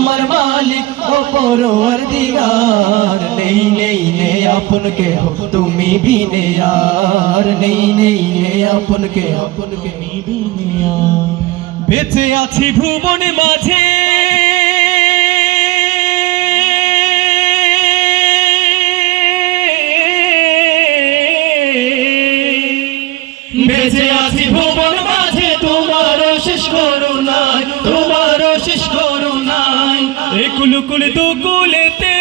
আমার মালিক ও পরওয়ারদিগার নেই নেই নে আপন কে তুমি বিনে यार নেই নেই নে আপন কে বিনে यार বেঁচে আছি ভুবন মাঝে বেঁচে আছি ভুবন মাঝে তোমারও শেষ করুণায় তোমারও শেষ করুণায় একুল কুল দুকুলেতে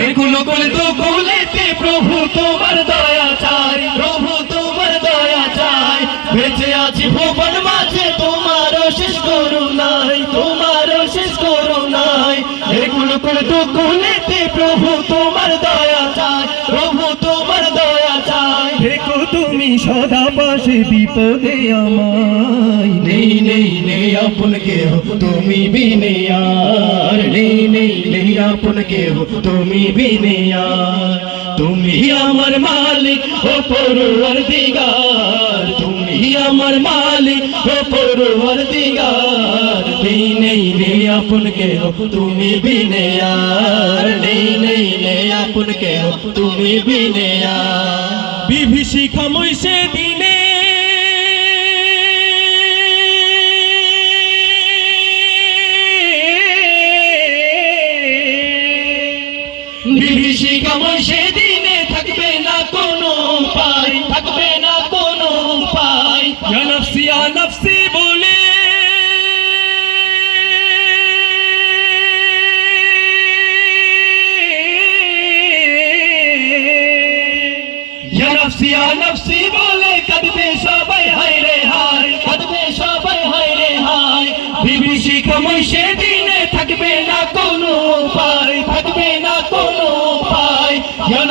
একুল কুল দুকুলেতে প্রভু তোমার দয়া চাই প্রভু তোমার দয়া চাই বেঁচে আছি ভুবন মাঝে তোমারও শেষ করুণায় তোমারও শেষ করুণায় একুল কুল দুকুলেতে প্রভু তোমার দয়া চাই প্রভু তোমার দয়া চাই দেখো তুমি সদা পাশে বিপদে আমায় নেই নেই নে আপন কে তুমি বিনে यार নেই নেই নে আপন কে তুমি বিনে यार তুমি আমার মালিক ও পরওয়ারদিগার তুমি আমার মালিক ও পরওয়ারদিগার নেই নেই নে আপন কে তুমি বিনে यार নেই নেই নে আপন কে তুমি বিনে यार বিভীষিকাময় সেদিনে বিভীষিকাময় সেদিনে থাকবে না কোনো উপায় থাকবে না কোনো উপায় ইয়া নাফসি বলে ইয়া নাফসি বলে কাঁদবে সবাই হায় রে হায় কাঁদবে সবাই হায় রে হায় বিভীষিকাময় সেদিনে থাকবে না কোনো উপায় থাকবে না কোনো উপায় ইয়া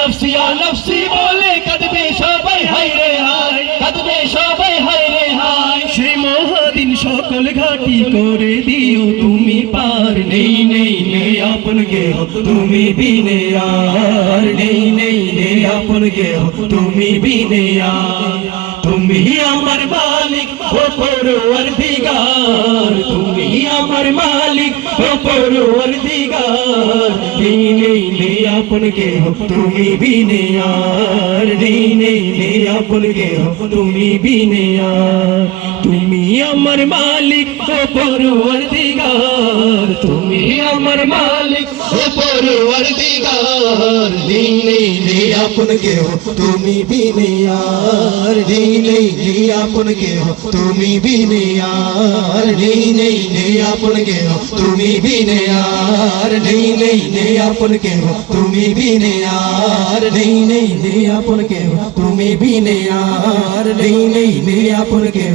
নাফসি বলে কাঁদবে সবাই হায় রে হায় কাঁদবে সবাই হায় রে হায় সেই মহাদিন সকল ঘাটি করে দিও তুমি পার নেই নেই নে আপন কে তুমি বিনে यार নেই নেই নে আপন কে তুমি বিনে यार তুমি আমার মালিক ও পরওয়ারদিগার তুমি আমার মালিক ও পরওয়ারদিগার নেই নেই নে আপন কে তুমি বিনে यार নেই নেই নে আপন কে তুমি বিনে यार তুমি আমার মালিক ও পরওয়ারদিগার তুমি আমার মালিক ও পরওয়ারদিগার নেই নেই নে আপন কে তুমি বিনে यार নেই নেই নে আপন কে তুমি বিনে यार নেই নেই নে আপন কে তুমি বিনে यार নেই নেই নে আপন কে তুমি বিনে यार নেই নেই নে আপন কে তুমি বিনে यार নেই নেই নে আপন কে